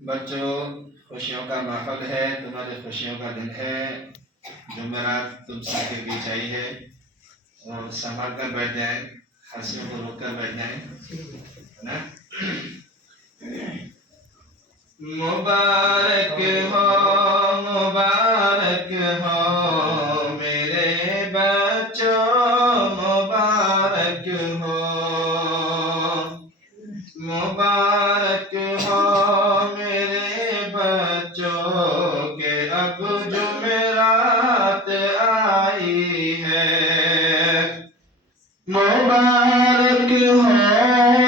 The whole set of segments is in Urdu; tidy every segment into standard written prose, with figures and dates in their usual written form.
بچوں، خوشیوں کا ماحول ہے، تمہاری خوشیوں کا دن ہے۔ جمعرات تم سب کے بیچ آئی ہے اور سنبھال کر بیٹھ جائیں، ہنسیوں کو روک کر بیٹھ جائیں، ہے نا؟ مبارک ہو میرے بچوں، مبارک ہو، مبارک ہو میرے بچوں کہ اب جمعرات آئی ہے۔ مبارک ہو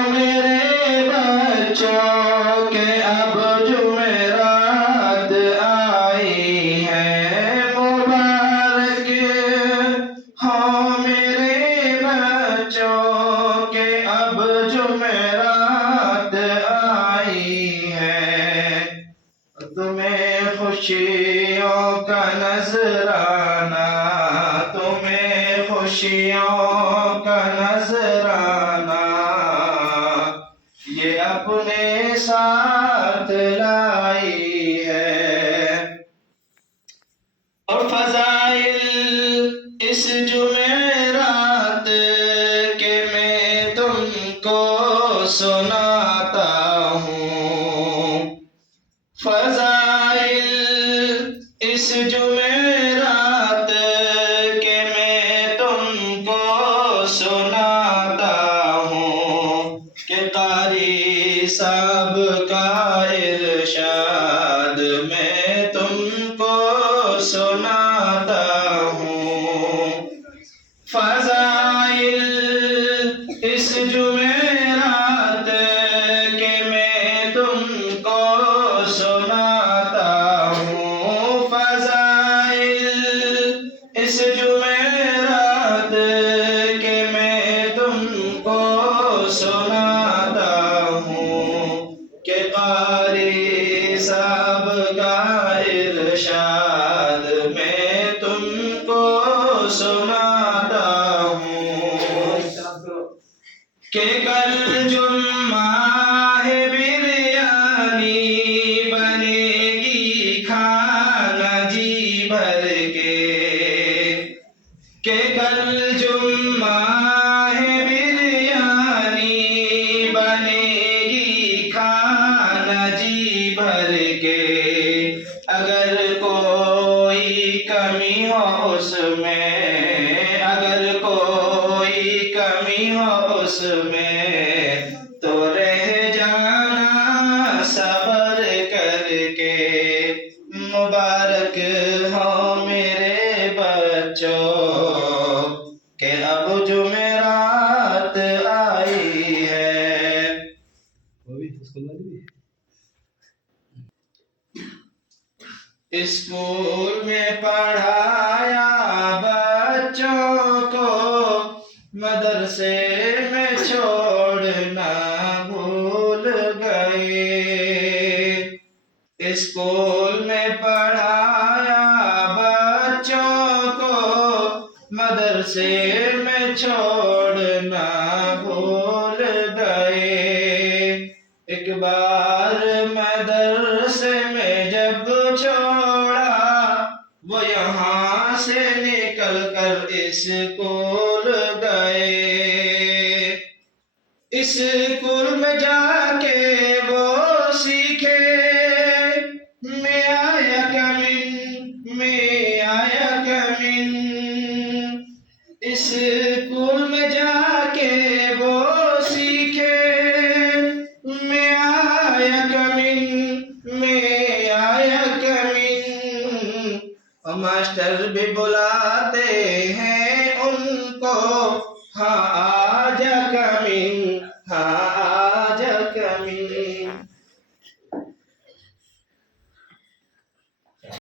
میرے بچوں کہ اب جمعرات آئی ہے۔ مبارک ہو میرے بچوں کہ اب جمعرات آئی ہے۔ تمہیں خوشیوں کا نذرانہ، تمہیں خوشیوں کا نذرانہ یہ اپنے ساتھ لائی ہے۔ اور فضائل اس جمعرات کے میں تم کو سناتا ہوں۔ فضائل اس جمعرات کے میں تم کو سناتا ہوں کہ قاری صاحب کا ارشاد میں تم کو سناتا ہوں۔ فضائل اس جمعرات کے میں تم کو سناتا ہوں۔ فضائل اس جمعرات کے میں تم کو سناتا ہوں کہ قاری صاحب کا ارشاد میں تم کو سناتا ہوں کہ کل جمعہ ہے، بریانی بنے گی کھانا جی بھر کے، کہ کل جمعہ ہے، بریانی بنے گی کھانا جی بھر کے۔ اگر کوئی کمی ہو اس میں، اگر کوئی کمی ہو اس میں تو رہ جانا صبر کر کے۔ مبارک ہو میرے بچوں کہ اب جمعرات آئی ہے۔ اسکول میں پڑھایا بچوں کو، مدرسے میں چھوڑنا بھول گئے۔ اسکول میں پڑھایا بچوں کو، مدرسے میں چھوڑنا بھول گئے۔ ایک بار مدرسے میں جب چھوڑا، وہ یہاں سے نکل کر اسکول گئے۔ اسکول میں جا کے وہ سیکھے، میں آیا کمن، میں آیا کمن۔ اسکول میں جا کے وہ سیکھے، میں آیا کمن، میں آیا کمن۔ اور ماسٹر بھی بلاتے ہیں ان کو، ہاں آجا کمن، ہاں